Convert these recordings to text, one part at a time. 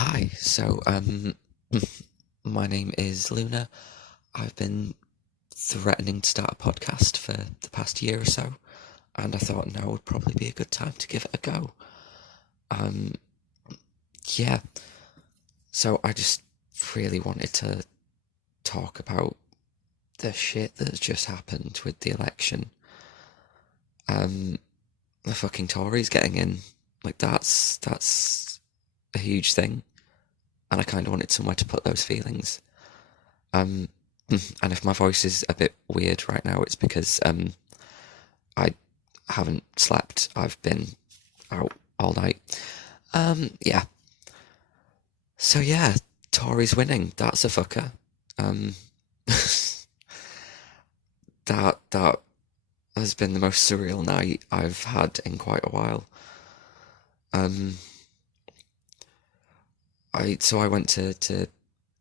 Hi, my name is Luna. I've been threatening to start a podcast for the past year or so, and I thought now would probably be a good time to give it a go. Um, yeah, so I just really wanted to talk about the shit that's just happened with the election. Um, the fucking Tories getting in, like that's a huge thing, and I kind of wanted somewhere to put those feelings. Um, and if my voice is a bit weird right now, it's because I haven't slept. I've been out all night. Yeah. So yeah, Tories winning. That's a fucker. Um, that has been the most surreal night I've had in quite a while. Um, I went to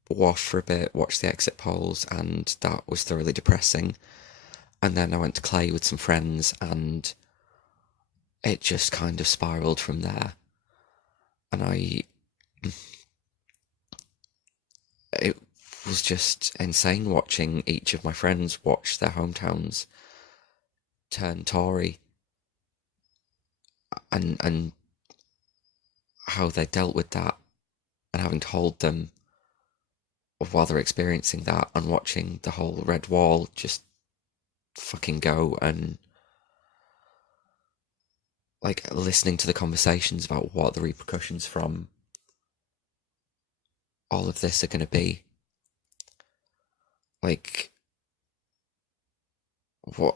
WAF for a bit, watched the exit polls, and that was thoroughly depressing. And then I went to Clay with some friends, and it just kind of spiraled from there. And it was just insane watching each of my friends watch their hometowns turn Tory, and how they dealt with that, and having to hold them while they're experiencing that, and watching the whole red wall just fucking go, and like listening to the conversations about what the repercussions from all of this are going to be. Like, what?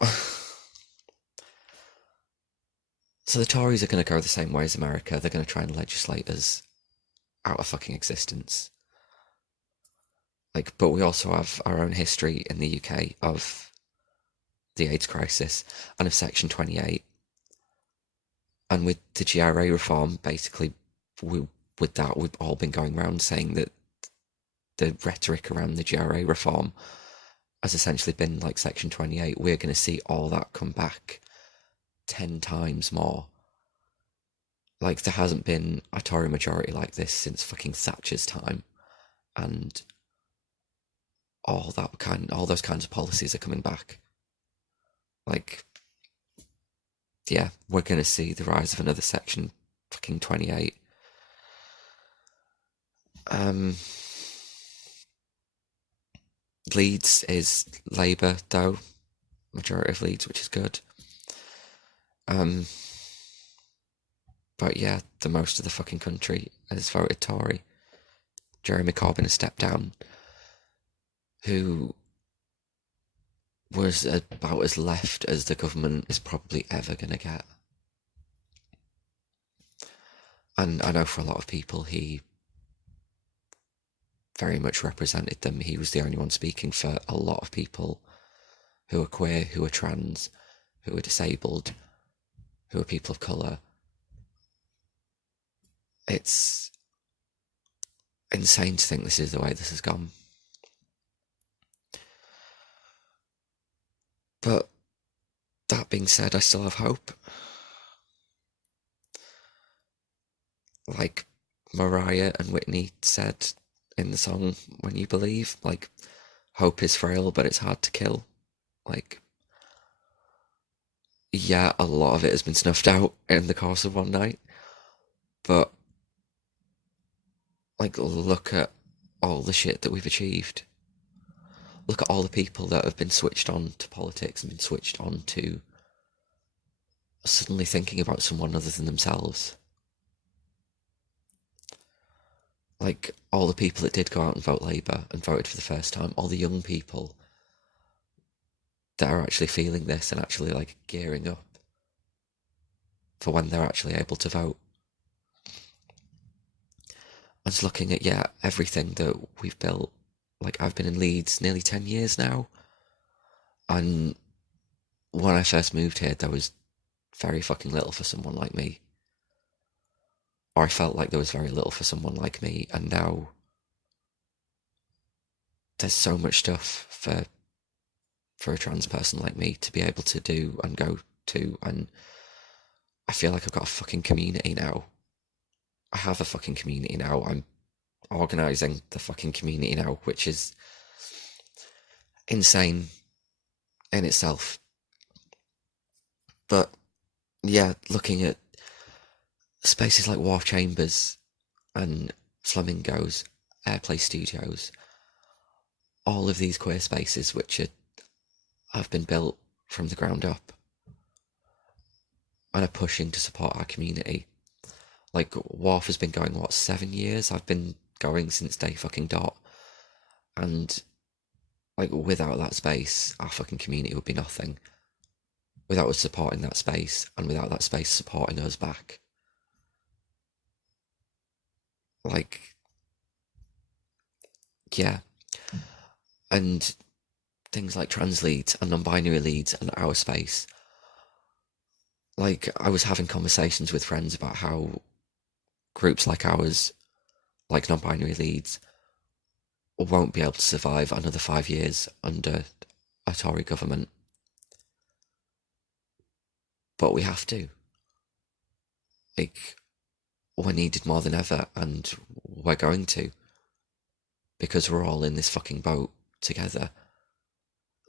So the Tories are going to go the same way as America. They're going to try and legislate us out of fucking existence. Like, but we also have our own history in the UK of the AIDS crisis and of Section 28. And with the GRA reform, basically, with that, we've all been going around saying that the rhetoric around the GRA reform has essentially been like Section 28. We're going to see all that come back 10 times more. Like, there hasn't been a Tory majority like this since fucking Thatcher's time. And all those kinds of policies are coming back. Like, yeah, we're going to see the rise of another Section fucking 28. Leeds is Labour, though, majority of Leeds, which is good. Um, but yeah, the most of the fucking country has voted Tory. Jeremy Corbyn has stepped down, who was about as left as the government is probably ever going to get. And I know for a lot of people, he very much represented them. He was the only one speaking for a lot of people who are queer, who are trans, who are disabled, who are people of colour. It's insane to think this is the way this has gone. But that being said, I still have hope. Like Mariah and Whitney said in the song When You Believe, like, hope is frail, but it's hard to kill. Like, yeah, a lot of it has been snuffed out in the course of one night, but like, look at all the shit that we've achieved. Look at all the people that have been switched on to politics and been switched on to suddenly thinking about someone other than themselves. Like, all the people that did go out and vote Labour and voted for the first time, all the young people that are actually feeling this and actually like gearing up for when they're actually able to vote. And just looking at, yeah, everything that we've built. Like, I've been in Leeds nearly 10 years now, and when I first moved here, there was very fucking little for someone like me. Or I felt like there was very little for someone like me, and now there's so much stuff for a trans person like me to be able to do and go to, and I feel like I've got a fucking community now. I have a fucking community now. I'm organising the fucking community now, which is insane in itself. But yeah, looking at spaces like Wharf Chambers and Flamingos, Airplay Studios, all of these queer spaces have been built from the ground up and are pushing to support our community. Like, Wharf has been going, 7 years? I've been going since day fucking dot. And, like, without that space, our fucking community would be nothing. Without us supporting that space, and without that space supporting us back. Like, yeah. And things like trans leads and non-binary leads and our space. Like, I was having conversations with friends about how groups like ours, like non-binary leads, won't be able to survive another 5 years under a Tory government. But we have to. Like, we're needed more than ever, and we're going to. Because we're all in this fucking boat together.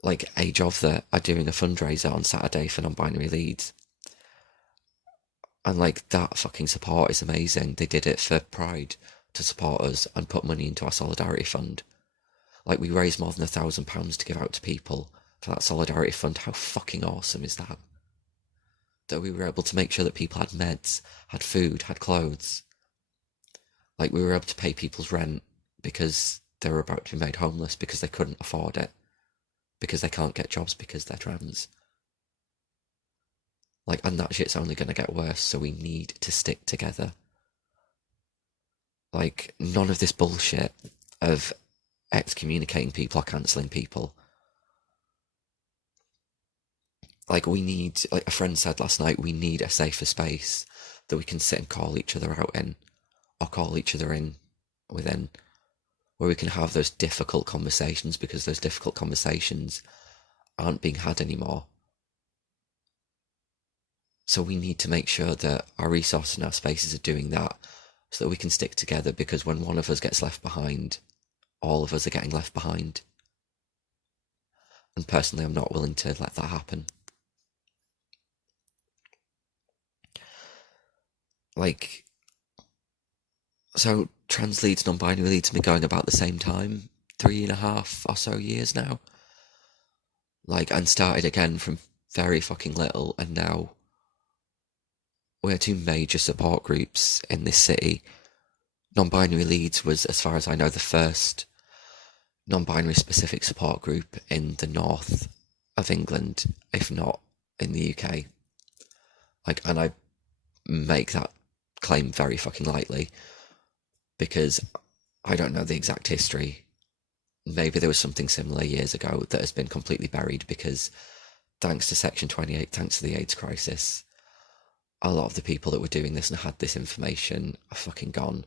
Like, AgeOfThe are doing a fundraiser on Saturday for non-binary leads. And, like, that fucking support is amazing. They did it for Pride to support us and put money into our solidarity fund. Like, we raised more than £1,000 to give out to people for that solidarity fund. How fucking awesome is that? That we were able to make sure that people had meds, had food, had clothes. Like, we were able to pay people's rent because they were about to be made homeless because they couldn't afford it. Because they can't get jobs because they're trans. Like, and that shit's only going to get worse, so we need to stick together. Like, none of this bullshit of excommunicating people or cancelling people. Like, we need, like a friend said last night, we need a safer space that we can sit and call each other out in, or call each other in within, where we can have those difficult conversations, because those difficult conversations aren't being had anymore. So we need to make sure that our resources and our spaces are doing that, so that we can stick together, because when one of us gets left behind, all of us are getting left behind. And personally, I'm not willing to let that happen. Like, so trans leads, non-binary leads have been going about the same time, 3.5 or so years now. Like, and started again from very fucking little, and now we're two major support groups in this city. Non-binary Leeds was, as far as I know, the first non-binary specific support group in the north of England, if not in the UK. Like, and I make that claim very fucking lightly, because I don't know the exact history. Maybe there was something similar years ago that has been completely buried, because thanks to Section 28, thanks to the AIDS crisis, a lot of the people that were doing this and had this information are fucking gone.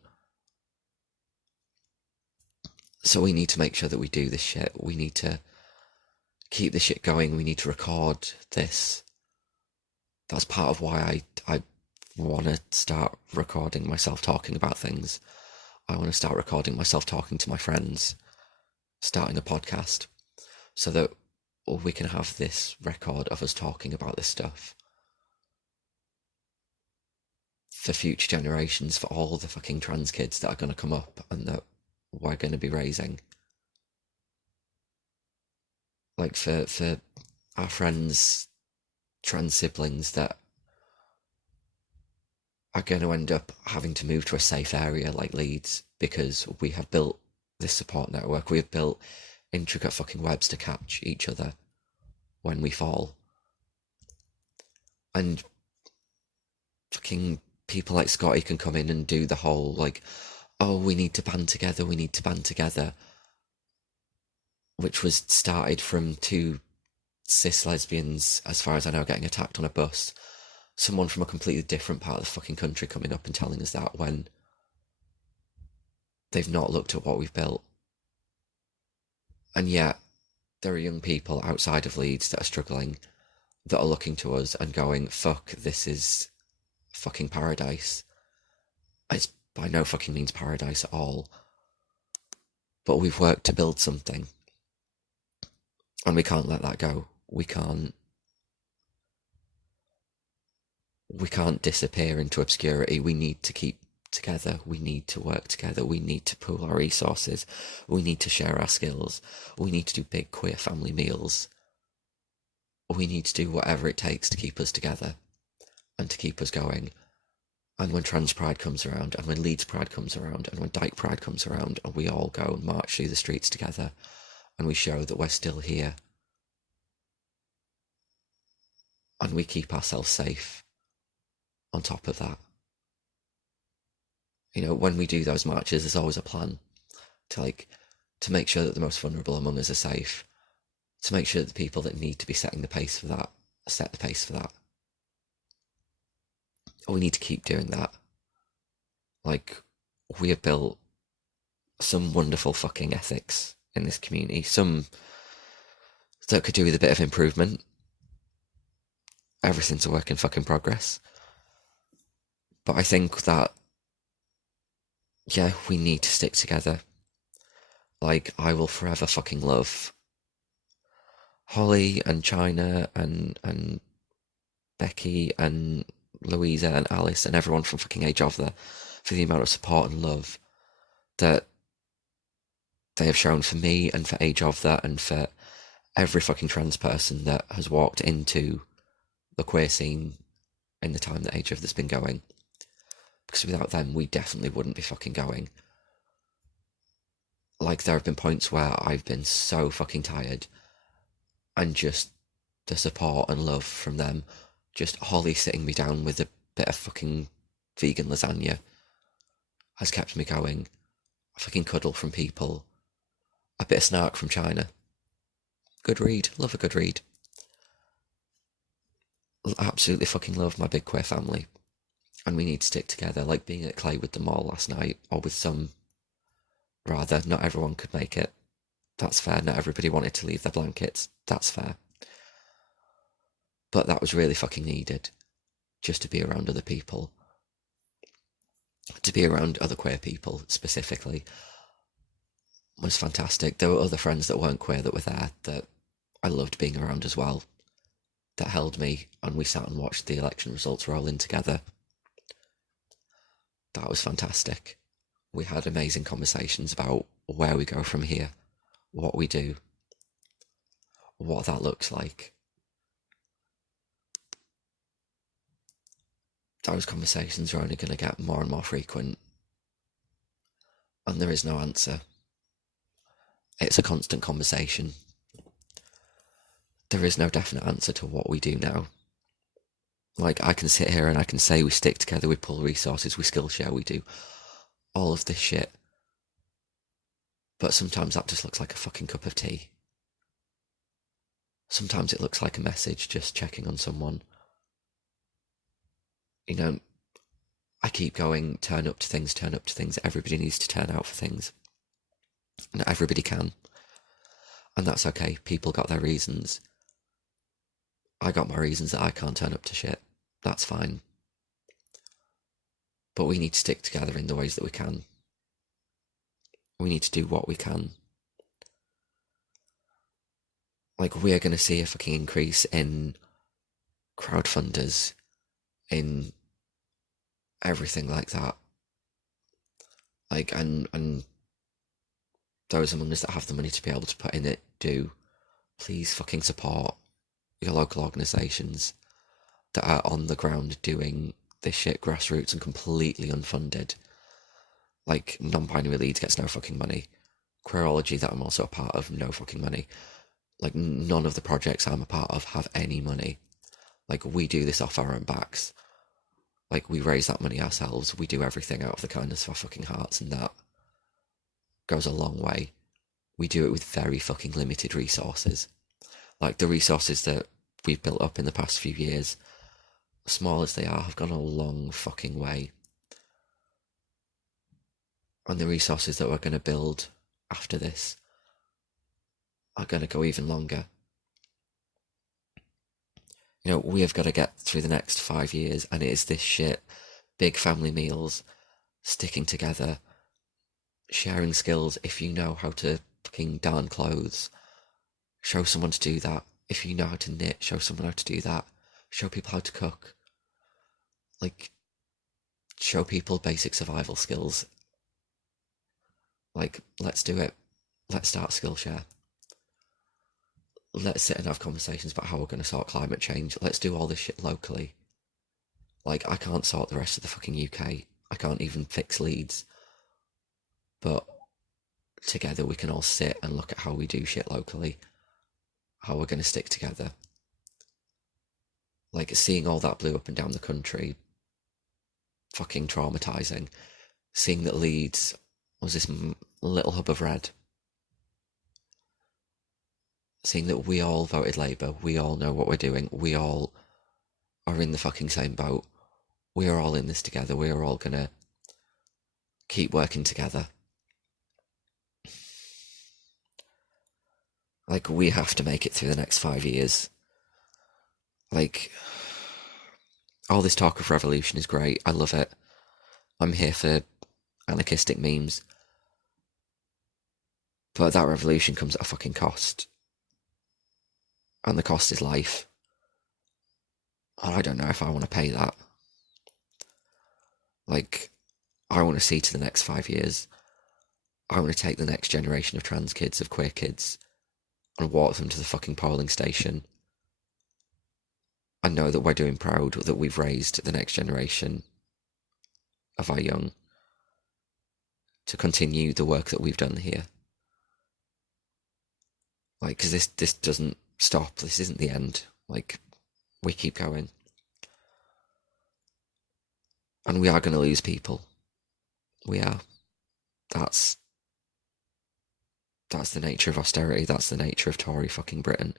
So we need to make sure that we do this shit. We need to keep this shit going. We need to record this. That's part of why I want to start recording myself talking about things. I want to start recording myself talking to my friends, starting a podcast, so that we can have this record of us talking about this stuff for future generations, for all the fucking trans kids that are going to come up and that we're going to be raising. Like, for our friends' trans siblings that are going to end up having to move to a safe area like Leeds, because we have built this support network. We have built intricate fucking webs to catch each other when we fall. And fucking people like Scotty can come in and do the whole, like, oh, we need to band together, which was started from two cis lesbians, as far as I know, getting attacked on a bus. Someone from a completely different part of the fucking country coming up and telling us that, when they've not looked at what we've built. And yet, there are young people outside of Leeds that are struggling, that are looking to us and going, fuck, this is fucking paradise. It's by no fucking means paradise at all. But we've worked to build something, and we can't let that go. We can't disappear into obscurity. We need to keep together. We need to work together. We need to pool our resources. We need to share our skills. We need to do big queer family meals. We need to do whatever it takes to keep us together and to keep us going. And when Trans Pride comes around, and when Leeds Pride comes around, and when Dyke Pride comes around, and we all go and march through the streets together, and we show that we're still here, and we keep ourselves safe on top of that. You know, when we do those marches, there's always a plan to make sure that the most vulnerable among us are safe, to make sure that the people that need to be setting the pace for that set the pace for that. We need to keep doing that. Like, we have built some wonderful fucking ethics in this community, some that could do with a bit of improvement. Everything's a work in fucking progress. But I think that, yeah, we need to stick together. Like, I will forever fucking love Holly and China and Becky and Louisa and Alice and everyone from fucking AgeOfThe for the amount of support and love that they have shown for me and for AgeOfThe and for every fucking trans person that has walked into the queer scene in the time that AgeOfThe's been going. Because without them, we definitely wouldn't be fucking going. Like, there have been points where I've been so fucking tired, and just the support and love from them, just Holly sitting me down with a bit of fucking vegan lasagna, has kept me going. A fucking cuddle from people, a bit of snark from China. Good read, love a good read. Absolutely fucking love my big queer family. And we need to stick together, like being at Clay with them all last night, or with some, rather, not everyone could make it. That's fair, not everybody wanted to leave their blankets. That's fair. But that was really fucking needed, just to be around other people. To be around other queer people, specifically, was fantastic. There were other friends that weren't queer that were there, that I loved being around as well, that held me, and we sat and watched the election results roll in together. That was fantastic. We had amazing conversations about where we go from here, what we do, what that looks like. Those conversations are only going to get more and more frequent, and there is no answer. It's a constant conversation. There is no definite answer to what we do now. Like, I can sit here and I can say we stick together, we pull resources, we skill share, we do all of this shit. But sometimes that just looks like a fucking cup of tea. Sometimes it looks like a message, just checking on someone. You know, I keep going, turn up to things. Everybody needs to turn out for things. And everybody can. And that's okay. People got their reasons. I got my reasons that I can't turn up to shit. That's fine. But we need to stick together in the ways that we can. We need to do what we can. Like, we're going to see a fucking increase in crowdfunders, in everything like that. Like, and those among us that have the money to be able to put in it, do. Please fucking support your local organisations that are on the ground doing this shit grassroots and completely unfunded. Like, Non-Binary Leads gets no fucking money. Queerology, that I'm also a part of, no fucking money. Like, none of the projects I'm a part of have any money. Like, we do this off our own backs. Like, we raise that money ourselves. We do everything out of the kindness of our fucking hearts, and that goes a long way. We do it with very fucking limited resources. Like, the resources that we've built up in the past few years, small as they are, have gone a long fucking way. And the resources that we're going to build after this are going to go even longer. You know, we have got to get through the next 5 years, and it is this shit, big family meals, sticking together, sharing skills. If you know how to fucking darn clothes, show someone to do that. If you know how to knit, show someone how to do that. Show people how to cook. Like, show people basic survival skills. Like, let's do it. Let's start Skillshare. Let's sit and have conversations about how we're going to sort climate change. Let's do all this shit locally. Like, I can't sort the rest of the fucking UK. I can't even fix Leeds. But together we can all sit and look at how we do shit locally. How we're going to stick together. Like, seeing all that blew up and down the country, fucking traumatising. Seeing that Leeds was this little hub of red. Seeing that we all voted Labour, we all know what we're doing, we all are in the fucking same boat. We are all in this together, we are all gonna keep working together. Like, we have to make it through the next 5 years. Like, all this talk of revolution is great, I love it. I'm here for anarchistic memes. But that revolution comes at a fucking cost. And the cost is life. And I don't know if I want to pay that. Like, I want to see to the next 5 years. I want to take the next generation of trans kids, of queer kids, and walk them to the fucking polling station. And know that we're doing proud, that we've raised the next generation of our young to continue the work that we've done here. Like, because this doesn't stop. This isn't the end. Like, we keep going. And we are going to lose people. We are. That's the nature of austerity. That's the nature of Tory fucking Britain.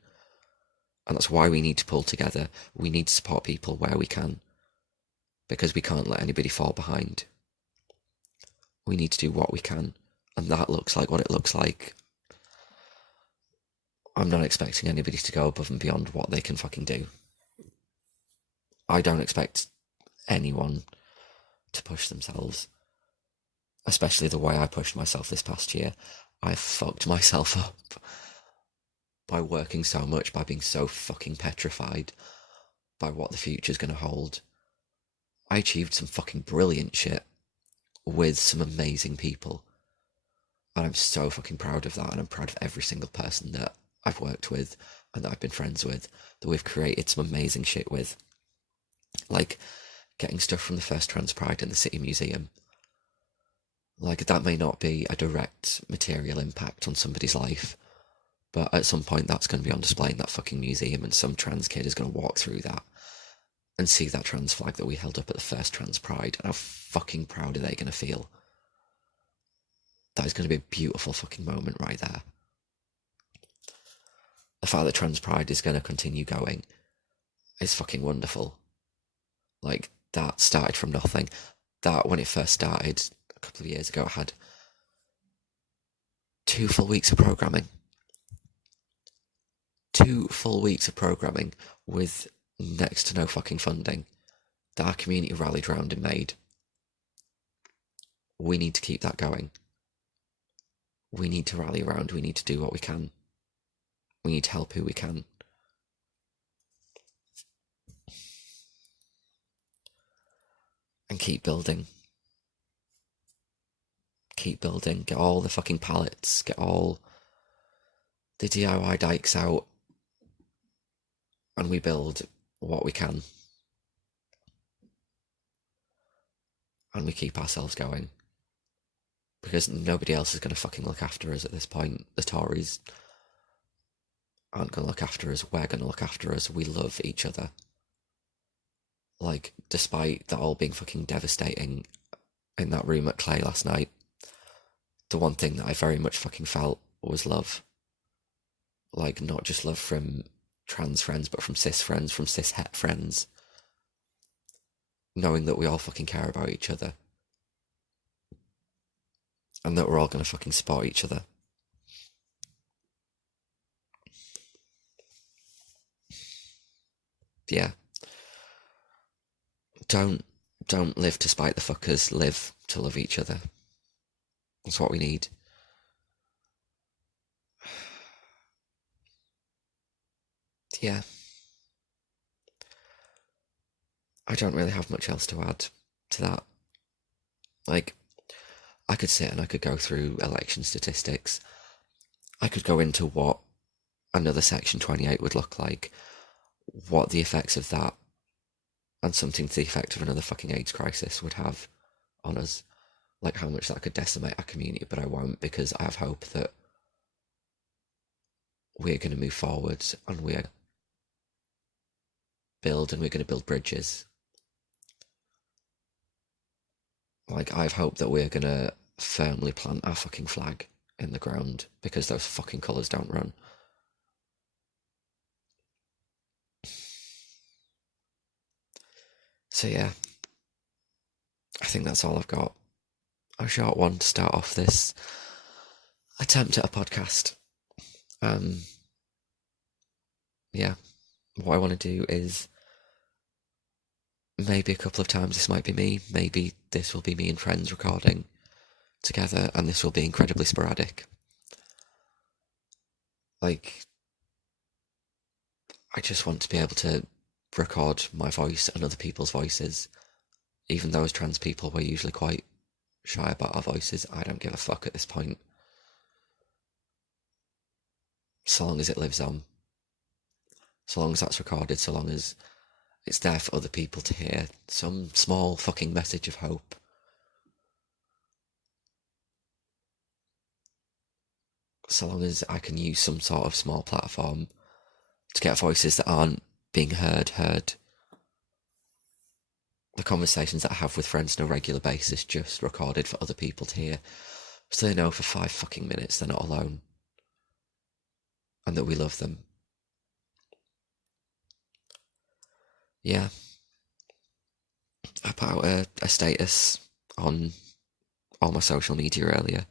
And that's why we need to pull together. We need to support people where we can. Because we can't let anybody fall behind. We need to do what we can. And that looks like what it looks like. I'm not expecting anybody to go above and beyond what they can fucking do. I don't expect anyone to push themselves. Especially the way I pushed myself this past year. I fucked myself up by working so much, by being so fucking petrified by what the future's going to hold. I achieved some fucking brilliant shit with some amazing people. And I'm so fucking proud of that, and I'm proud of every single person that I've worked with and that I've been friends with, that we've created some amazing shit with. Like, getting stuff from the first Trans Pride in the City Museum. Like, that may not be a direct material impact on somebody's life, but at some point that's going to be on display in that fucking museum, and some trans kid is going to walk through that and see that trans flag that we held up at the first Trans Pride, and how fucking proud are they going to feel? That is going to be a beautiful fucking moment right there. The fact that Trans Pride is going to continue going is fucking wonderful. Like, that started from nothing. That, when it first started a couple of years ago, had 2 full weeks of programming. 2 full weeks of programming with next to no fucking funding that our community rallied round and made. We need to keep that going. We need to rally around. We need to do what we can. We need to help who we can. And keep building. Keep building. Get all the fucking pallets. Get all the DIY dikes out. And we build what we can. And we keep ourselves going. Because nobody else is going to fucking look after us at this point. The Tories aren't going to look after us. We're going to look after us. We love each other. Like, despite that all being fucking devastating in that room at Clay last night, the one thing that I very much fucking felt was love. Like, not just love from trans friends, but from cis friends, from cis-het friends. Knowing that we all fucking care about each other. And that we're all going to fucking support each other. Yeah. Don't live to spite the fuckers, live to love each other. That's what we need. Yeah. I don't really have much else to add to that. Like, I could sit and I could go through election statistics. I could go into what another Section 28 would look like, what the effects of that, and something to the effect of another fucking AIDS crisis would have on us. Like, how much that could decimate our community, but I won't, because I have hope that we're going to move forward and we're going to build bridges. Like, I have hope that we're going to firmly plant our fucking flag in the ground, because those fucking colours don't run. So yeah, I think that's all I've got. A short one to start off this attempt at a podcast. Yeah, what I want to do is, maybe a couple of times this might be me, maybe this will be me and friends recording together, and this will be incredibly sporadic. Like, I just want to be able to record my voice and other people's voices. Even though as trans people we're usually quite shy about our voices, I don't give a fuck at this point. So long as it lives on. So long as that's recorded, so long as it's there for other people to hear. Some small fucking message of hope. So long as I can use some sort of small platform to get voices that aren't being heard. The conversations that I have with friends on a regular basis just recorded for other people to hear, so they know for 5 fucking minutes they're not alone, and that we love them. Yeah. I put out a status on all my social media earlier,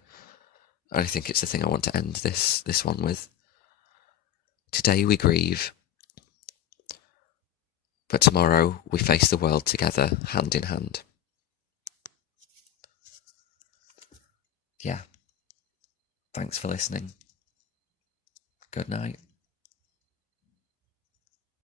and I think it's the thing I want to end this one with. Today we grieve, but tomorrow we face the world together, hand in hand. Yeah. Thanks for listening. Good night.